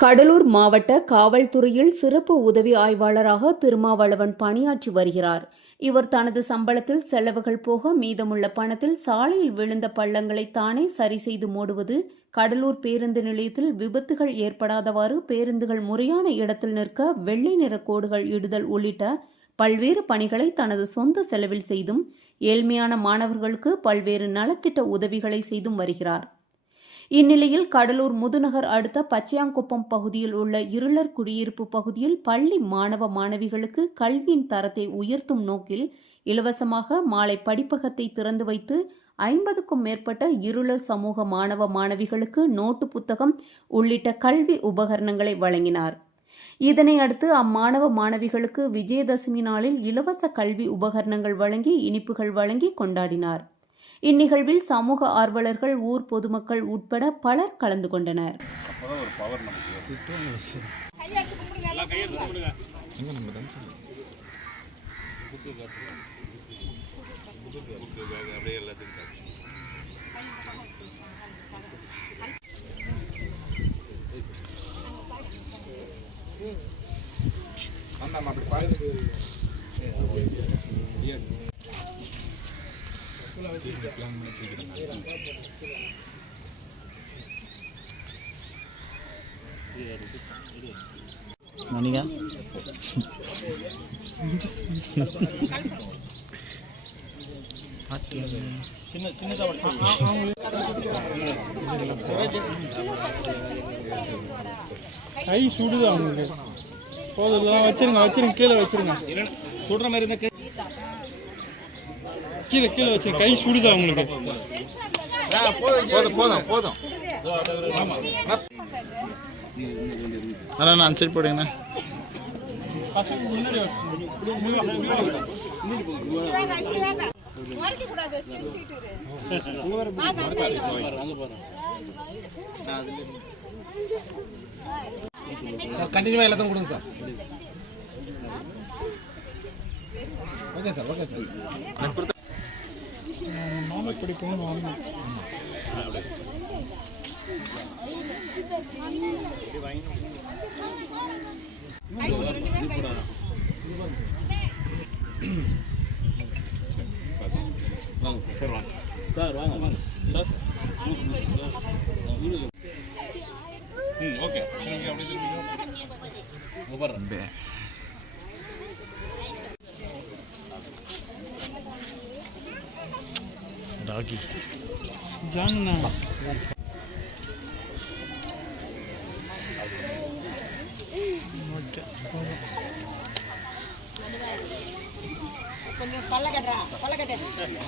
கடலூர் மாவட்ட காவல்துறையில் சிறப்பு உதவி ஆய்வாளராக திருமாவளவன் பணியாற்றி வருகிறார். இவர் தனது சம்பளத்தில் செலவுகள் போக மீதமுள்ள பணத்தில் சாலையில் விழுந்த பள்ளங்களை தானே சரி செய்து மூடுவது கடலூர் பேருந்து நிலையத்தில் விபத்துகள் ஏற்படாதவாறு பேருந்துகள் முறையான இடத்தில் நிற்க வெள்ளை நிற கோடுகள் இடுதல் உள்ளிட்ட பல்வேறு பணிகளை தனது சொந்த செலவில் செய்தும் ஏழ்மையான மாணவர்களுக்கு பல்வேறு நலத்திட்ட உதவிகளை செய்தும் வருகிறார். இந்நிலையில் கடலூர் முதுநகர் அடுத்த பச்சையாங்குப்பம் பகுதியில் உள்ள இருளர் குடியிருப்பு பகுதியில் பள்ளி மாணவ மாணவிகளுக்கு கல்வியின் தரத்தை உயர்த்தும் நோக்கில் இலவசமாக மாலை படிப்பகத்தை திறந்து வைத்து ஐம்பதுக்கும் மேற்பட்ட இருளர் சமூக மாணவ மாணவிகளுக்கு நோட்டு புத்தகம் உள்ளிட்ட கல்வி உபகரணங்களை வழங்கினார். இதனை அடுத்து அம்மாணவ மாணவிகளுக்கு விஜயதசமி நாளில் இலவச கல்வி உபகரணங்கள் வழங்கி இனிப்புகள் வழங்கி கொண்டாடினார். இந்நிகழ்வில் சமூக ஆர்வலர்கள் ஊர் பொதுமக்கள் உட்பட பலர் கலந்து கொண்டனர். மணிகா? கை சுடுது அவங்களுக்கு போதும் வச்சிருங்க வச்சிருங்க கீழே வச்சிருங்க. சுடுற மாதிரி இருந்தா கீழே- கீழே வச்சிருங்க கை சுடுது அவங்களுக்கு. போதும் போதும் போதும் அண்ணா நான் சரி போடுங்கண்ணா. சார் கண்டினியூவா எல்லாத்தையும் கொடுங்க sir. Okay sir okay sir. மாமா இப்படி போகணும் வாங்க. சார் வாங்க சார் ஓகே டாகி ஜாங்கண்ணா கொஞ்சம் பல்ல கட்டுறா பல்ல கட்டு